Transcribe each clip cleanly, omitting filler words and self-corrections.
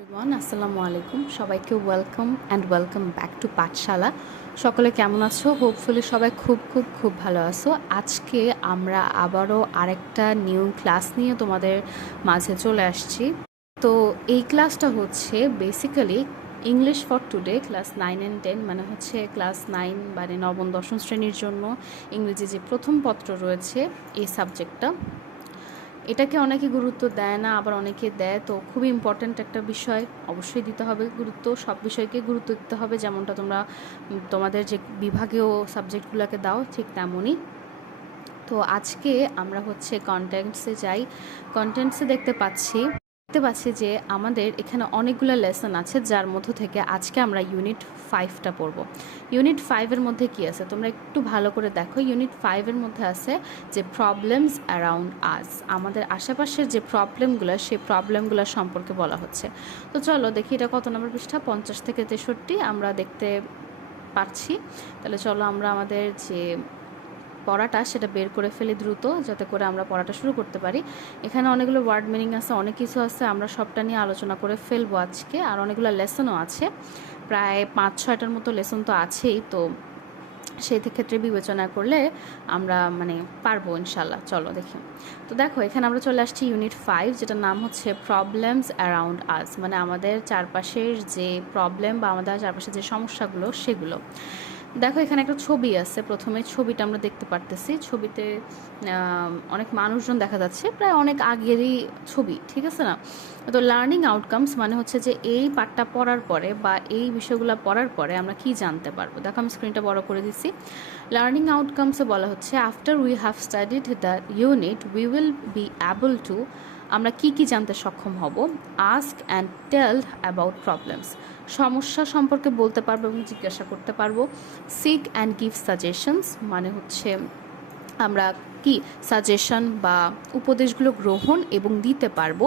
Everyone, আসসালামু আলাইকুম। সবাইকে ওয়েলকাম ব্যাক টু পাঠশালা। সকলে কেমন আছো? হোপফুলি সবাই খুব খুব খুব ভালো আছো। আজকে আমরা আবারও আরেকটা নিউ ক্লাস নিয়ে তোমাদের মাঝে চলে আসছি। তো এই ক্লাসটা হচ্ছে basically English for today class 9 and 10, মানে হচ্ছে ক্লাস 9 মানে নবম দশম শ্রেণীর জন্য ইংরেজি যে প্রথম পত্র রয়েছে এই সাবজেক্টটা। এটাকে অনেকে গুরুত্ব দেয় না, আবার অনেকে দেয়। তো খুবই ইম্পর্ট্যান্ট একটা বিষয়, অবশ্যই দিতে হবে গুরুত্ব। সব বিষয়কে গুরুত্ব দিতে হবে, যেমনটা তোমরা তোমাদের যে বিভাগীয় সাবজেক্টগুলোকে দাও ঠিক তেমনই। তো আজকে আমরা হচ্ছে কন্টেন্টসে যাই। কন্টেন্টসে দেখতে পাচ্ছি যে আমাদের এখানে অনেকগুলো লেসন আছে, যার মধ্য থেকে আজকে আমরা ইউনিট 5টা পড়ব। ইউনিট 5-এর মধ্যে কি আছে তোমরা একটু ভালো করে দেখো। ইউনিট 5-এর মধ্যে আছে যে প্রবলেমস অ্যারাউন্ড আস, আমাদের আশেপাশের যে প্রবলেমগুলো সেই প্রবলেমগুলো সম্পর্কে বলা হচ্ছে। তো চলো দেখি এটা কত নম্বর পৃষ্ঠা, 50 থেকে 63 আমরা দেখতে পারছি। তাহলে চলো আমরা আমাদের যে পড়াটা সেটা বের করে ফেলি দ্রুত, যাতে করে আমরা পড়াটা শুরু করতে পারি। এখানে অনেকগুলো ওয়ার্ড মিনিং আছে, অনেক কিছু আছে, আমরা সবটা নিয়ে আলোচনা করে ফেলবো আজকে। আর অনেকগুলো লেসনও আছে, প্রায় 5-6টার মতো লেসন তো আছেই। তো সেই ক্ষেত্রে বিবেচনা করলে আমরা পারবো ইনশাল্লাহ। চলো দেখি। তো দেখো এখানে আমরা চলে আসছি ইউনিট 5, যেটার নাম হচ্ছে প্রবলেমস অ্যারাউন্ড আস, মানে আমাদের চারপাশের যে প্রবলেম বা আমাদের চারপাশের যে সমস্যাগুলো সেগুলো। দেখো এখানে একটা ছবি আছে, প্রথমে ছবিটা আমরা দেখতে পারতেছি। ছবিতে অনেক মানুষজন দেখা যাচ্ছে, প্রায় অনেক আগেরই ছবি, ঠিক আছে না? তো লার্নিং আউটকামস মানে হচ্ছে যে এই পাঠটা পড়ার পরে বা এই বিষয়গুলো পড়ার পরে আমরা কি জানতে পারবো। দেখো আমি স্ক্রিনটা বড় করে দিচ্ছি। লার্নিং আউটকামসে বলা হচ্ছে after we have studied the unit we will be able to, আমরা কি কি জানতে সক্ষম হব। Ask and tell about problems, সমস্যা সম্পর্কে বলতে পারবো এবং জিজ্ঞাসা করতে পারবো। সিক অ্যান্ড গিভ সাজেশনস, মানে হচ্ছে আমরা কি সাজেশন বা উপদেশগুলো গ্রহণ এবং দিতে পারবো।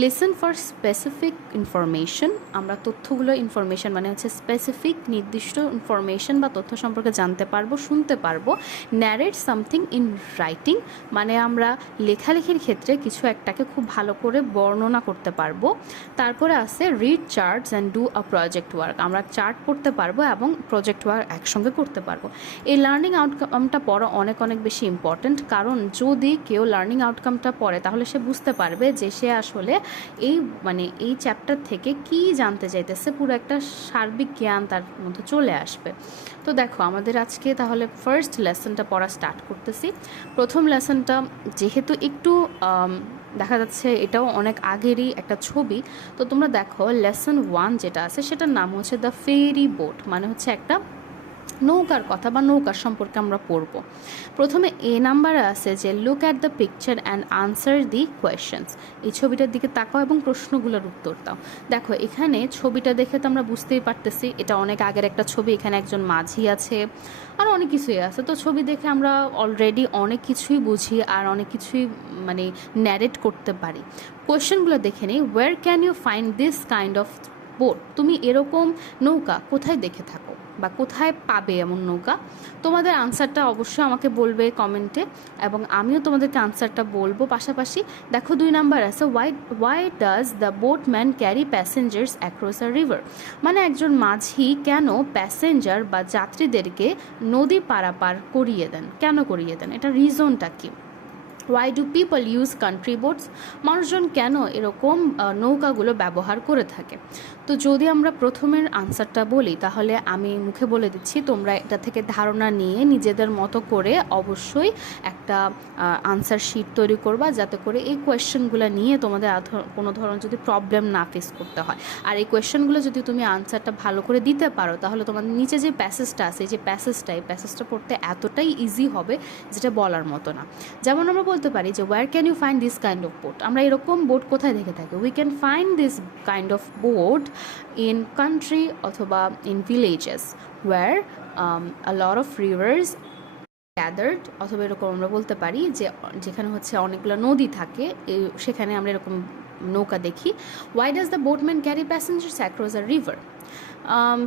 লিসেন ফর স্পেসিফিক ইনফরমেশন, আমরা তথ্যগুলো ইনফরমেশন মানে হচ্ছে স্পেসিফিক নির্দিষ্ট ইনফরমেশন বা তথ্য সম্পর্কে জানতে পারবো, শুনতে পারবো। ন্যারেট সামথিং ইন রাইটিং, মানে আমরা লেখালেখির ক্ষেত্রে কিছু একটাকে খুব ভালো করে বর্ণনা করতে পারবো। তারপরে আছে read charts and do a project work, আমরা চার্ট পড়তে পারবো এবং প্রজেক্ট ওয়ার্ক একসঙ্গে করতে পারবো। এই লার্নিং আউটকামটা পড়া অনেক অনেক বেশি ইম্পর্ট্যান্ট, কারণ যদি কেউ লার্নিং আউটকামটা পড়ে তাহলে সে বুঝতে পারবে যে সে আসলে এই চ্যাপ্টার থেকে কি জানতে চাইতেছে, পুরো একটা সার্বিক জ্ঞান তার মধ্যে চলে আসবে। তো দেখো আমাদের আজকে তাহলে ফার্স্ট লেসনটা পড়া স্টার্ট করতেছি। প্রথম লেসনটা যেহেতু একটু দেখা যাচ্ছে এটাও অনেক আগেরই একটা ছবি, তো তোমরা দেখো লেসন 1 যেটা আছে সেটার নাম হচ্ছে দ্য ফেরি বোট, মানে হচ্ছে একটা নৌকার কথা বা নৌকার সম্পর্কে আমরা পড়ব। প্রথমে এ নাম্বারে আছে যে look at the picture and answer the questions, এই ছবিটার দিকে তাকাও এবং প্রশ্নগুলোর উত্তর দাও। দেখো এখানে ছবিটা দেখে তো আমরা বুঝতেই পারতেছি এটা অনেক আগের একটা ছবি, এখানে একজন মাঝি আছে আর অনেক কিছুই আছে। তো ছবি দেখে আমরা অলরেডি অনেক কিছুই বুঝি আর অনেক কিছুই ন্যারেট করতে পারি। কোয়েশ্চেনগুলো দেখে নিই। Where can you find this kind of boat, তুমি এরকম নৌকা কোথায় দেখে থাকো বা কোথায় পাবে এমন নৌকা। তোমাদের আনসারটা অবশ্যই আমাকে বলবে কমেন্টে এবং আমিও তোমাদেরকে আনসারটা বলবো পাশাপাশি। দেখো 2 নাম্বার আছে why does the boatman carry passengers across a river, মানে একজন মাঝি কেন প্যাসেঞ্জার বা যাত্রীদেরকে নদী পারাপার করিয়ে দেন, কেন করিয়ে দেন, এটা রিজনটা কি। Why do people use country boats, মানুষজন কেন এরকম নৌকাগুলো ব্যবহার করে থাকে। তো যদি আমরা প্রথমের আনসারটা বলি তাহলে আমি মুখে বলে দিচ্ছি, তোমরা এটা থেকে ধারণা নিয়ে নিজেদের মতো করে অবশ্যই একটা আনসার শিট তৈরি করবা, যাতে করে এই কোয়েশ্চেনগুলো নিয়ে তোমাদের কোনো ধরনের যদি প্রবলেম না ফেস করতে হয়। আর এই কোয়েশ্চেনগুলো যদি তুমি আনসারটা ভালো করে দিতে পারো তাহলে তোমার নিচে যে প্যাসেজটা আছে এই প্যাসেজটা পড়তে এতটাই ইজি হবে যেটা বলার মতো না। যেমন আমরা বলতে পারি যে where can you find this kind of boat, আমরা এরকম বোট কোথায় দেখে থাকি। We can find this kind of boat in country অথবা in villages where a lot of rivers gathered, অথবা এরকম আমরা বলতে পারি যে যেখানে হচ্ছে অনেকগুলো নদী থাকে সেখানে আমরা এরকম নৌকা দেখি। Why does the boatman carry passengers across a river,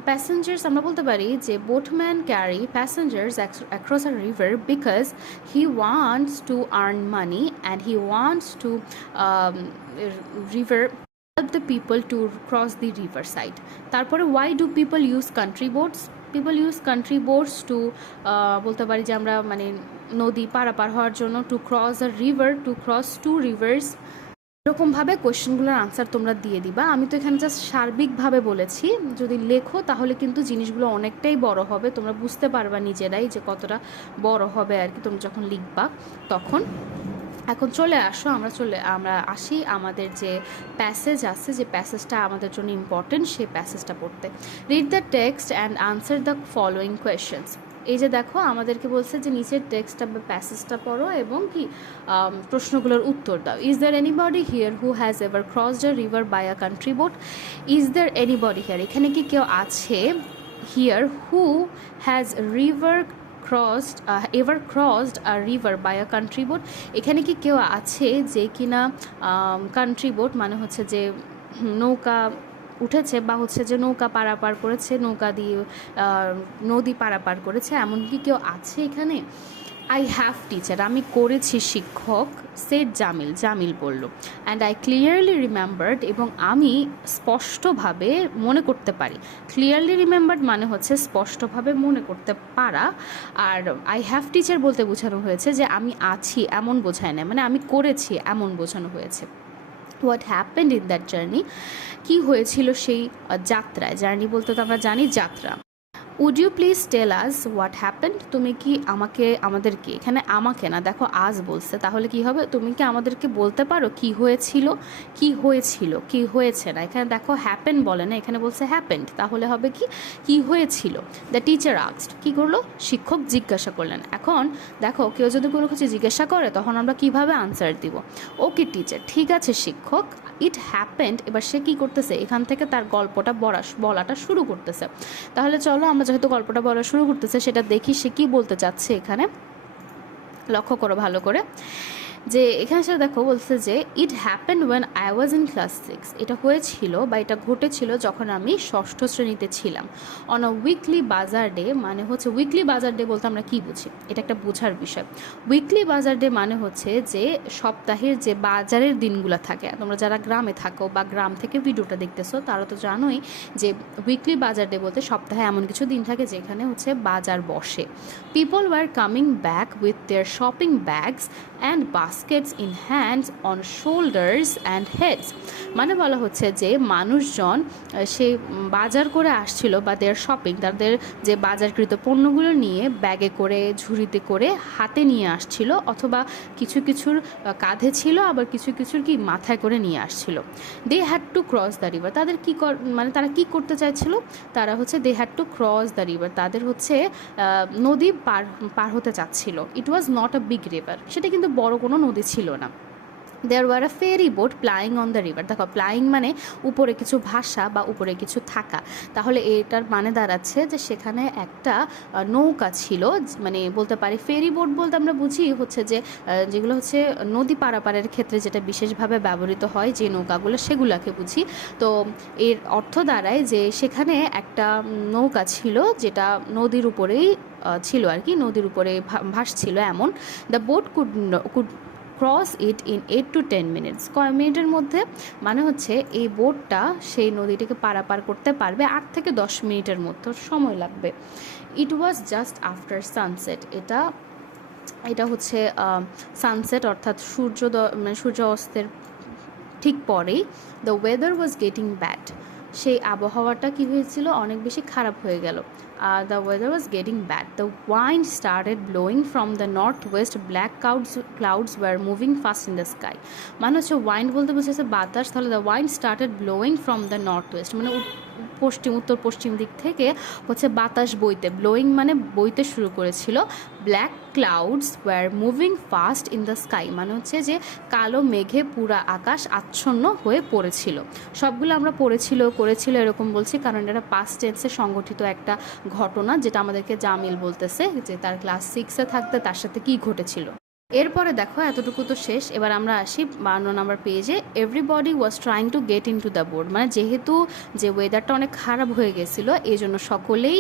passengers আমরা বলতে পারি যে boatman carry passengers across a river because he wants to earn money and he wants to river the people to cross the river side. তারপরে why do people use country boats? People use country boats to বলতে পারি যে আমরা মানে নদী পারাপার হওয়ার জন্য, to cross a river, to cross two rivers। এরকমভাবে কোয়েশ্চেনগুলোর আনসার তোমরা দিয়ে দিবা। আমি তো এখানে জাস্ট সার্বিকভাবে বলেছি, যদি লেখো তাহলে কিন্তু জিনিসগুলো অনেকটাই বড় হবে, তোমরা বুঝতে পারবা নিজেরাই যে কতটা বড় হবে আর কি তোমরা যখন লিখবা তখন। এখন চলে আসো, আমরা আসি আমাদের যে প্যাসেজ আছে, যে প্যাসেজটা আমাদের জন্য ইম্পর্টেন্ট সেই প্যাসেজটা পড়তে। Read the text and answer the following questions. এই যে দেখো আমাদেরকে বলছে যে নিচের টেক্সটটা বা প্যাসেজটা পড়ো এবং কি প্রশ্নগুলোর উত্তর দাও। Is there anybody here who has ever crossed a river by a country boat? Is there anybody here, এখানে কি কেউ আছে? Here who has ever crossed a river by a country boat, এখানে কি কেউ আছে যে কিনা কান্ট্রি বোট মানে হচ্ছে যে নৌকা উঠেছে বা হচ্ছে যে নৌকা পারাপার করেছে, নৌকা দিয়ে নদী পারাপার করেছে, এমন কি কেউ আছে এখানে? আই হ্যাভ টিচার, আমি করেছি শিক্ষক, সেড জামিল বলল। অ্যান্ড আই ক্লিয়ারলি রিমেম্বার্ড, এবং আমি স্পষ্টভাবে মনে করতে পারি। ক্লিয়ারলি রিমেম্বার্ড মানে হচ্ছে স্পষ্টভাবে মনে করতে পারা, আর আই হ্যাভ টিচার বলতে বোঝানো হয়েছে যে আমি আছি এমন বোঝায় না, মানে আমি করেছি এমন বোঝানো হয়েছে। What happened in that journey, কী হয়েছিল সেই যাত্রায়। জার্নি বলতে তো আমরা জানি যাত্রা। Would you please tell us what happened, তুমি কি আমাদেরকে, এখানে আমাকে না, দেখো আজ বলছে, তাহলে কি হবে, তুমি কি আমাদেরকে বলতে পারো কি হয়েছিল, কি হয়েছে না। এখানে দেখো হ্যাপেন বলে না, এখানে বলছে হ্যাপেন্ড, তাহলে হবে কি হয়েছিল। দ্য টিচার আস্কড, কী করলো, শিক্ষক জিজ্ঞাসা করলেন। এখন দেখো কেউ যদি কোনো কিছু জিজ্ঞাসা করে তখন আমরা কিভাবে আনসার দিব। ওকে টিচার, ঠিক আছে শিক্ষক। ইট হ্যাপেন্ড, এবার সে কী করতেছে, এখান থেকে তার গল্পটা বলাটা শুরু করতেছে। তাহলে চলো আমরা যেহেতু গল্পটা বলা শুরু করতেছে সেটা দেখি সে কী বলতে চাচ্ছে। এখানে লক্ষ্য করো ভালো করে, যে এখানে সেটা দেখো বলছে যে it happened when I was in class 6, এটা হয়েছিল বা এটা ঘটেছিল যখন আমি ষষ্ঠ শ্রেণীতে ছিলাম। অন আ উইকলি বাজার ডে, মানে হচ্ছে উইকলি বাজার ডে বলতে আমরা কী বুঝি, এটা একটা বোঝার বিষয়। উইকলি বাজার ডে মানে হচ্ছে যে সপ্তাহের যে বাজারের দিনগুলো থাকে, তোমরা যারা গ্রামে থাকো বা গ্রাম থেকে ভিডিওটা দেখতেছো তারা তো জানোই যে উইকলি বাজার ডে বলতে সপ্তাহে এমন কিছু দিন থাকে যেখানে হচ্ছে বাজার বসে। People were coming back with their shopping bags and baskets in hands on shoulders and heads, মানে বলা হচ্ছে যে মানুষজন সে বাজার করে আসছিল বা দেয়ার শপিং, তাদের যে বাজারকৃত পণ্যগুলো নিয়ে ব্যাগে করে ঝুড়িতে করে হাতে নিয়ে আসছিল, অথবা কিছুর কাঁধে ছিল, আবার কিছুর কি মাথায় করে নিয়ে আসছিল। They had to cross the river, তাদের মানে তারা কি করতে চাইছিল, তারা হচ্ছে they had to cross the river, তাদের হচ্ছে নদী পার হতে চাচ্ছিল। It was not a big river, সেটা কিন্তু বড় কোনো নদী ছিল না। There were a ferry boat plying on the river, দেখো প্লাইং মানে উপরে কিছু ভাসা বা উপরে কিছু থাকা, তাহলে এটার মানে দাঁড়াচ্ছে যে সেখানে একটা নৌকা ছিল, মানে বলতে পারি ফেরি বোট বলতে আমরা বুঝি হচ্ছে যে যেগুলো হচ্ছে নদী পারাপারের ক্ষেত্রে যেটা বিশেষভাবে ব্যবহৃত হয় যে নৌকাগুলো, সেগুলোকে বুঝি। তো এর অর্থ দাঁড়ায় যে সেখানে একটা নৌকা ছিল যেটা নদীর উপরেই ছিল আর কি, নদীর উপরে ভাসছিল এমন। The boat could cross it in 8 to 10 minutes, কয় মিনিটের মধ্যে, মানে হচ্ছে এই বোটটা সেই নদীটিকে পারাপার করতে পারবে 8 থেকে 10 মিনিটের মধ্যে সময় লাগবে। ইট ওয়াজ জাস্ট আফটার সানসেট, এটা হচ্ছে সানসেট অর্থাৎ সূর্য অস্তের ঠিক পরেই। The weather was getting bad, সেই আবহাওয়াটা কী হয়েছিল, অনেক বেশি খারাপ হয়ে গেল। The weather was getting bad. The wind started blowing from the northwest. Black clouds were moving fast in the sky. মানে হচ্ছে ওয়াইন্ড বলতে বোঝাচ্ছে বাতাস, তাহলে the wind started blowing from the north West, মানে উত্তর পশ্চিম দিক থেকে হচ্ছে বাতাস বইতে, ব্লোয়িং মানে বইতে শুরু করেছিল। Black clouds were moving fast in the sky, মানে হচ্ছে যে কালো মেঘে পুরা আকাশ আচ্ছন্ন হয়ে পড়েছিল। সবগুলো আমরা করেছিল এরকম বলছি কারণ এটা পাস্ট টেন্সে সংগঠিত একটা ঘটনা, যেটা আমাদেরকে জামিল বলতেছে যে তার ক্লাস 6-এ থাকতে তার সাথে কি ঘটেছিল। এরপরে দেখো এতটুকু তো শেষ, এবার আমরা আসি 52 নম্বর পেজে। Everybody was trying to get into the boat, মানে যেহেতু যে ওয়েদারটা অনেক খারাপ হয়ে গেছিলো এই জন্য সকলেই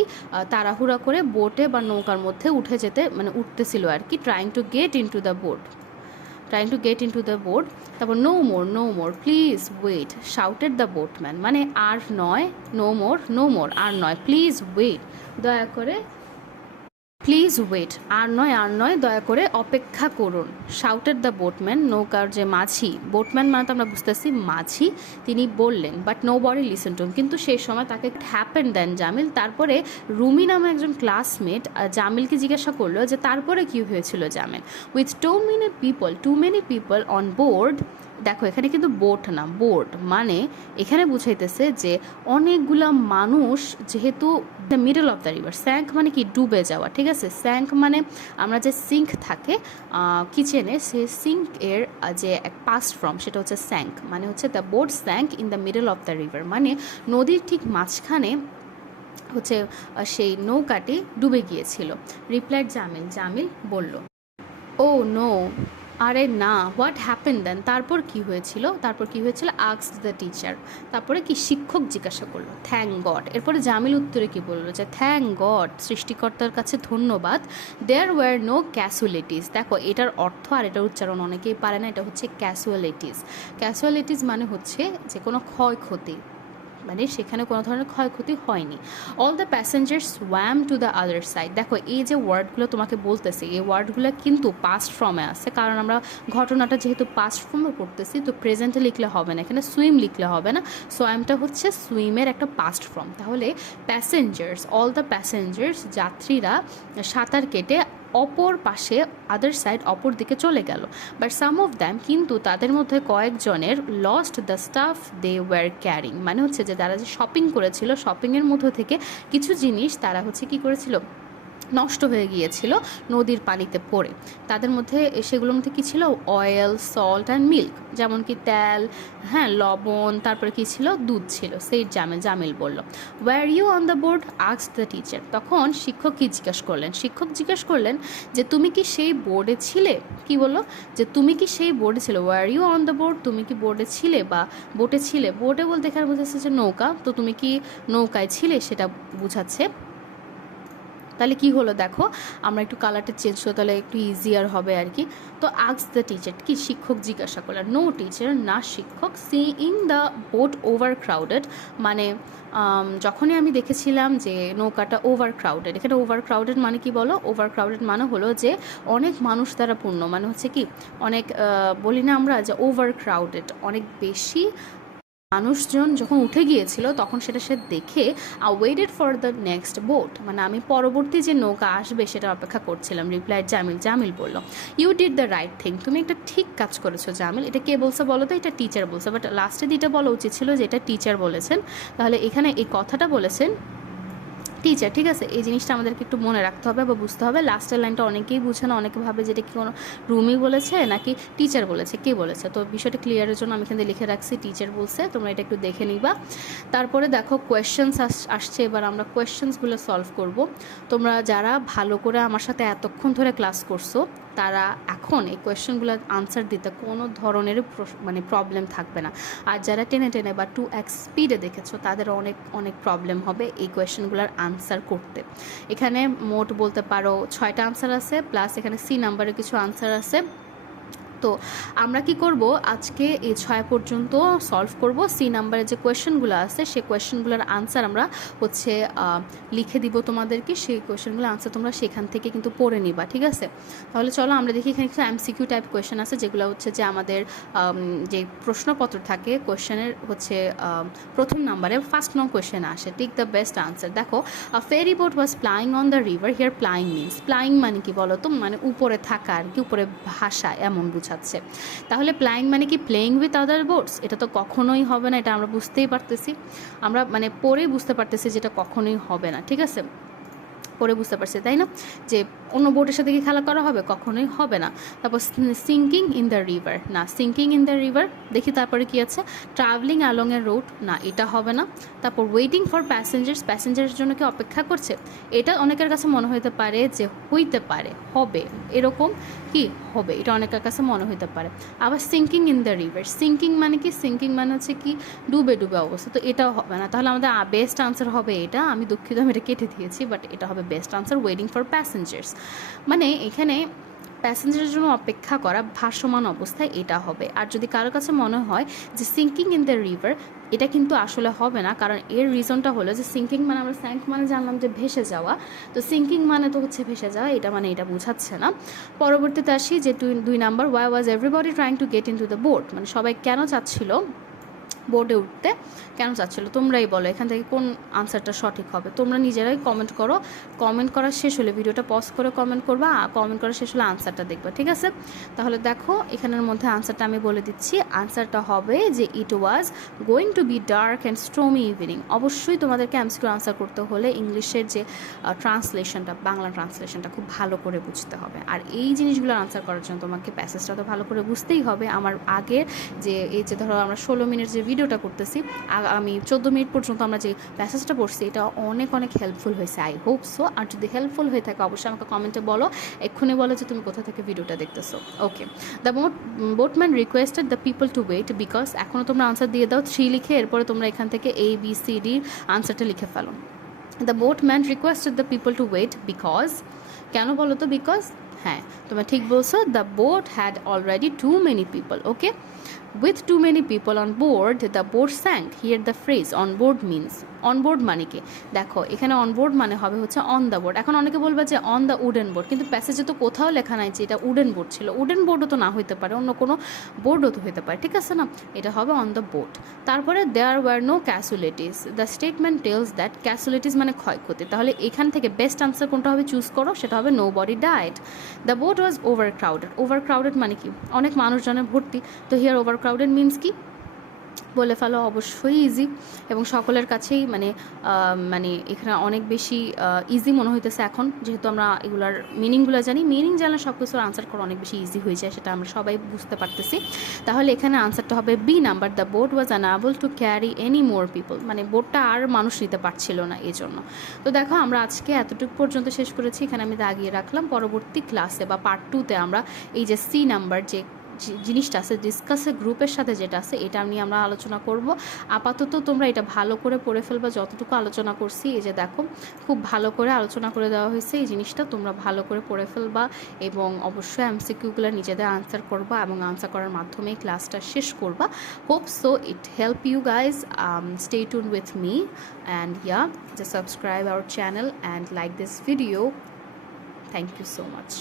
তাড়াহুড়া করে বোটে বা নৌকার মধ্যে উঠতেছিল আর কি, trying to get into the boat. Trying to get into the boat. তারপর no more please wait shouted the boatman, মানে আর নয়, নো মোর আর নয়, প্লিজ ওয়েট দয়া করে, প্লিজ ওয়েট আর নয় দয়া করে অপেক্ষা করুন। শাউটেড দ্য বোটম্যান, নৌকার যে মাঝি, বোটম্যান মানে তো আমরা বুঝতেছি মাঝি, তিনি বললেন, but nobody listen to, কিন্তু সেই সময় তাকে হ্যাপেন দেন জামিল। তারপরে রুমি নামে একজন ক্লাসমেট জামিলকে জিজ্ঞাসা করলো যে তারপরে কি হয়েছিল Jamil. With too many people on board, দেখো এখানে কিন্তু বোট না বোর্ড, মানে এখানে বুঝাইতেছে যে অনেকগুলা মানুষ, যেহেতু the middle of the river, sank মানে কি ডুবে যাওয়া, ঠিক আছে। স্যাঙ্ক মানে আমরা যে সিঙ্ক থাকে কিচেনে, সে সিঙ্ক এর যে এক পাস্ট ফর্ম সেটা হচ্ছে স্যাঙ্ক, মানে হচ্ছে the boat sank in the middle of the river, মানে নদীর ঠিক মাঝখানে হচ্ছে সেই নৌকাটি ডুবে গিয়েছিল। রিপ্লাইড জামিল বলল, ও নো, আরে না, হোয়াট হ্যাপেন দেন, তারপর কি হয়েছিল আস্কড দ্য টিচার, তারপরে কি শিক্ষক জিজ্ঞাসা করলো। থ্যাংক গড, এরপরে জামিল উত্তরে কি বললো যে থ্যাংক গড, সৃষ্টিকর্তার কাছে ধন্যবাদ। দেয়ার ওয়ার নো ক্যাসুয়ালিটিস, দেখো এটার অর্থ আর এটার উচ্চারণ অনেকেই পারে না, এটা হচ্ছে ক্যাসুয়ালিটিস মানে হচ্ছে যে কোনো ক্ষয়ক্ষতি, মানে সেখানে কোনো ধরনের ক্ষয়ক্ষতি হয়নি। All the passengers warm to the other side, দেখো এই যে ওয়ার্ডগুলো তোমাকে বলতেছে, এই ওয়ার্ডগুলো কিন্তু পাস্ট ফর্মে আছে, কারণ আমরা ঘটনাটা যেহেতু পাস্ট ফর্মে পড়তেছি, তো প্রেজেন্টে লিখলে হবে না, এখানে সুইম লিখলে হবে না, সোয়ামটা হচ্ছে সুইমের একটা পাস্ট ফর্ম। তাহলে প্যাসেঞ্জার্স, অল দ্য প্যাসেঞ্জার্স, যাত্রীরা সাঁতার কেটে অপর পাশে, আদার সাইড, অপর দিকে চলে গেল। বাট সাম অফ দ্যাম, কিন্তু তাদের মধ্যে কয়েকজনের lost the stuff they were carrying, মানে হচ্ছে যে তারা যে শপিং করেছিল, শপিংয়ের মধ্য থেকে কিছু জিনিস তারা হচ্ছে কি করেছিল, নষ্ট হয়ে গিয়েছিল নদীর পানিতে পড়ে। তাদের মধ্যে সেগুলোর মধ্যে কী ছিল, অয়েল, সল্ট অ্যান্ড মিল্ক, যেমন কি তেল, হ্যাঁ লবণ, তারপরে কী ছিল, দুধ ছিল। সেই জামিল বলল, were you on the board asked the teacher, তখন শিক্ষক জিজ্ঞেস করলেন যে তুমি কি সেই বোর্ডে ছিলে, কি বললো যে তুমি কি সেই বোর্ডে ছিলে, were you on the board, তুমি কি বোর্ডে ছিলে বা বোটে ছিলে, বোর্ডে বলতে এখানে বোঝাচ্ছে যে নৌকা, তো তুমি কি নৌকায় ছিলে সেটা বুঝাচ্ছে। তাহলে কি হলো দেখো, আমরা একটু কালারটা চেঞ্জ করো, তাহলে একটু ইজিয়ার হবে আর কি। তো আস্ক দ্য টিচার, কি শিক্ষক জিজ্ঞাসা করলেন, নো টিচার, না শিক্ষক, seeing the boat over crowded, মানে যখনই আমি দেখেছিলাম যে নৌকাটা ওভার ক্রাউডেড, এখানে ওভার ক্রাউডেড মানে কি বলো, ওভার ক্রাউডেড মানে হলো যে অনেক মানুষ দ্বারা পূর্ণ, মানে হচ্ছে কি অনেক, বলি না আমরা যে ওভার ক্রাউডেড, অনেক বেশি মানুষজন যখন উঠে গিয়েছিল তখন সেটা সে দেখে waited for the next boat, মানে আমি পরবর্তী যে নৌকা আসবে সেটা অপেক্ষা করছিলাম। রিপ্লাইড জামিল বলল, you did the right thing, তুমি একটা ঠিক কাজ করেছো জামিল। এটা কে বলছে বলো তো, এটা টিচার বলছে, বাট লাস্টে দিটা বলা উচিত ছিল যে এটা টিচার বলেছেন, তাহলে এখানে এই কথাটা বলেছেন টিচার, ঠিক আছে। এই জিনিসটা আমাদেরকে একটু মনে রাখতে হবে বা বুঝতে হবে। লাস্টের লাইনটা অনেকেই বুঝে না, অনেকে ভাবে যে এটা কি কোনো রুমি বলেছে নাকি টিচার বলেছে, কে বলেছে। তো বিষয়টা ক্লিয়ারের জন্য আমি এখানে লিখে রাখছি টিচার বলছে, তোমরা এটা একটু দেখে নিবা। তারপরে দেখো কোয়েশ্চেন্স আসছে, এবার আমরা কোয়েশ্চেন্সগুলো সলভ করব। তোমরা যারা ভালো করে আমার সাথে এতক্ষণ ধরে ক্লাস করছো তারা এখন এই কোয়েশ্চেনগুলোর আনসার দিতে কোনো ধরনের মানে প্রবলেম থাকবে না। আর যারা টেনে বা 2x স্পিডে দেখেছো তাদের অনেক অনেক প্রবলেম হবে এই কোয়েশ্চেনগুলোর আনসার করতে। এখানে মোট বলতে পারো 6টা আনসার আছে, প্লাস এখানে সি নাম্বারের কিছু আনসার আছে। তো আমরা কি করব, আজকে এই 6 পর্যন্ত সলভ করব। সি নাম্বারের যে কোয়েশ্চেনগুলো আছে সেই কোয়েশ্চেনগুলোর আনসার আমরা হচ্ছে লিখে দিব তোমাদেরকে, সেই কোয়েশ্চেনগুলোর আনসার তোমরা সেখান থেকে কিন্তু পড়ে নিবা, ঠিক আছে। তাহলে চলো আমরা দেখি, এখানে কিছু এমসিকিউ টাইপ কোয়েশ্চেন আছে, যেগুলো হচ্ছে যে আমাদের যে প্রশ্নপত্র থাকে কোয়েশ্চেনের হচ্ছে প্রথম নাম্বারে ফার্স্ট নং কোয়েশ্চেন আসে, টিক দ্য বেস্ট আনসার। দেখো, ferry boat was plying on the river, here plying means, plying মানে কি বলো তো, মানে উপরে থাকা আর কি, উপরে ভাসা এমন বুঝাচ্ছে। তাহলে প্লাইং মানে কি প্লেইং উইথ আদার বোটস, এটা তো কখনোই হবে না, এটা আমরা বুঝতেই পারতেছি, আমরা মানে পরে বুঝতে পারতেছি যেটা কখনোই হবে না, ঠিক আছে। পরে বুঝতে পারছি তাই না, যে অন্য বোটের সাথে কি খেলা করা হবে, কখনোই হবে না। তারপর সিঙ্কিং ইন দ্য রিভার, না সিঙ্কিং ইন দ্য রিভার, দেখি তারপরে কি আছে, ট্রাভেলিং অ্যালং এ রোড, না এটা হবে না। তারপর ওয়েটিং ফর প্যাসেঞ্জারের জন্য কি অপেক্ষা করছে, এটা অনেকের কাছে মনে হতে পারে যে হইতে পারে হবে, এরকম কি হবে, এটা অনেকের কাছে মনে হতে পারে। আবার sinking in the river, sinking মানে কি, সিঙ্কিং মানে হচ্ছে কি ডুবে অবস্থা, তো এটাও হবে না। তাহলে আমাদের বেস্ট আনসার হবে এটা, আমি দুঃখিত আমি এটা কেটে দিয়েছি, বাট এটা হবে best answer, waiting for passengers. মানে এখানে প্যাসেঞ্জারের জন্য অপেক্ষা করা ভাসমান অবস্থায় এটা হবে। আর যদি কারোর কাছে মনে হয় যে সিঙ্কিং ইন দ্য রিভার, এটা কিন্তু আসলে হবে না, কারণ এর রিজনটা হলো যে সিঙ্কিং মানে আমরা স্যাঙ্ক মানে জানলাম যে ভেসে যাওয়া, তো সিঙ্কিং মানে তো হচ্ছে ভেসে যাওয়া, এটা মানে এটা বোঝাচ্ছে না। পরবর্তীতে আসি যে 2 number, why was everybody trying to get into the boat, মানে সবাই কেন চাচ্ছিল বোর্ডে উঠতে, কেন চাচ্ছিলো তোমরাই বলো এখান থেকে কোন আনসারটা সঠিক হবে। তোমরা নিজেরাই কমেন্ট করো, কমেন্ট করা শেষ হলে ভিডিওটা পজ করে কমেন্ট করবা, কমেন্ট করা শেষ হলে আনসারটা দেখবা, ঠিক আছে? তাহলে দেখো এখানের মধ্যে আনসারটা আমি বলে দিচ্ছি। আনসারটা হবে যে it was going to be dark and stormy evening. অবশ্যই তোমাদেরকে এমসিকিউ আনসার করতে হলে ইংলিশের যে ট্রান্সলেশনটা, বাংলা ট্রান্সলেশনটা খুব ভালো করে বুঝতে হবে। আর এই জিনিসগুলো আনসার করার জন্য তোমাকে প্যাসেজটা তো ভালো করে বুঝতেই হবে। আমার আগের যে এই যে ধরো আমরা 16 মিনিট যে ভিডিওটা করতেছি, আমি 14 মিনিট পর্যন্ত আমরা যে প্যাসেজটা পড়ছি, এটা অনেক অনেক হেল্পফুল হয়েছে, আই হোপ সো। আর যদি হেল্পফুল হয়ে থাকে অবশ্যই আমাকে কমেন্টে বলো, এক্ষুনি বলো যে তুমি কোথা থেকে ভিডিওটা দেখতেছো। Okay, the boatman requested the people to wait because, এখনও তোমরা আনসার দিয়ে দাও 3 লিখে, এরপরে তোমরা এখান থেকে ABCD আনসারটা লিখে ফেলো। The boatman requested the people to wait because, কেন বলো তো বিকজ? হ্যাঁ, তোমরা ঠিক বলছো, the boat had already too many people. Okay, with too many people on board the boat sank. Here the phrase on board means, on board মানে কি? দেখো এখানে on board মানে হবে হচ্ছে on the board। এখন অনেকে বলবে যে on the wooden board, কিন্তু প্যাসেজে তো কোথাও লেখা নাই যে এটা উডেন বোর্ড ছিল। উডেন বোর্ডও তো না হইতে পারে, অন্য কোনো বোর্ডও তো হইতে পারে, ঠিক আছে না? এটা হবে on the boat। তারপরে there were no casualties, the statement tells that casualties মানে ক্ষয়ক্ষতি। তাহলে এখান থেকে বেস্ট আনসার কোনটা হবে চুজ করো, সেটা হবে nobody died. The boat was overcrowded. overcrowded মানে কি? অনেক মানুষজনে ভর্তি। তো here overcrowded means কি? বলে ফেলো, অবশ্যই ইজি এবং সকলের কাছেই মানে এখানে অনেক বেশি ইজি মনে হইতেছে এখন, যেহেতু আমরা এগুলার মিনিংগুলো জানি। মিনিং জানলে সব কিছুর আনসার করা অনেক বেশি ইজি হয়ে যায়, সেটা আমরা সবাই বুঝতে পারতেছি। তাহলে এখানে আনসারটা হবে b number, the boat was unable to carry any more people, মানে বোটটা আর মানুষ নিতে পারছিল না এই জন্য। তো দেখো আমরা আজকে এতটুকু পর্যন্ত শেষ করেছি, এখানে আমি দাগিয়ে রাখলাম। পরবর্তী ক্লাসে বা পার্ট 2তে আমরা এই যে সি নাম্বার যে জিনিসটা আছে, ডিসকাসের গ্রুপের সাথে যেটা আছে, এটা নিয়ে আমরা আলোচনা করব। আপাতত তোমরা এটা ভালো করে পড়ে ফেলবা, যতটুকু আলোচনা করছি। এই যে দেখো খুব ভালো করে আলোচনা করে দেওয়া হয়েছে, এই জিনিসটা তোমরা ভালো করে পড়ে ফেলবা এবং অবশ্যই এমসিকিউগুলো নিজেদের আনসার করবা এবং আনসার করার মাধ্যমে ক্লাসটা শেষ করবা। Hope so it help you guys. Stay tuned with me and yeah, just subscribe our channel and like this video. Thank you so much.